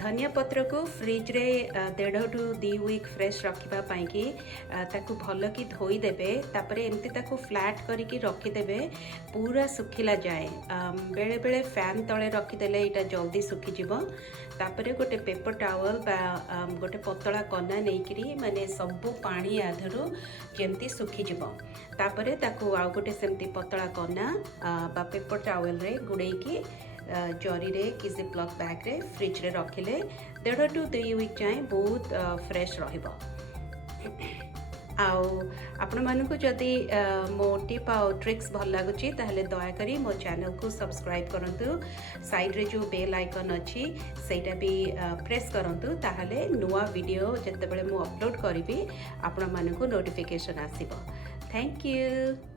धनिया पत्र को फ्रिज रे 1.5 टू 2 वीक फ्रेश रखिबा पाई कि ताकू भल कि धोईदेवे तापरे एमती ताकू फ्लैट करिकी रखिदेवे पूरा सुखिला जाए बेले बेले फैन तले रखिदेले एटा जल्दी सुखी जिवो तापरे गोटे पेपर टावल बा गोटे पतला कना नेइकरी माने सबु पानी आधरु जेमती सुखी जिवो तापरे ताकू आ गोटे सेमती पतला कना बा पेपर टावल रे गुड़ेकी जरी रे कि जिपलॉक बैग रे फ्रिज रे रखिले 1.5 टू 3 वीक जाए बहुत फ्रेश रहिबो। आपण मानकु जदि मो टिप आ ट्रिक्स भल लागुची ताहले दया करी मो चैनल को सब्सक्राइब करंतु साइड रे जो बेल आइकन अछि सेटा भी प्रेस करंतु ताहले नुवा वीडियो जते बेले मो अपलोड करिवि आपण मानकु नोटिफिकेशन आसीबो। Thank you.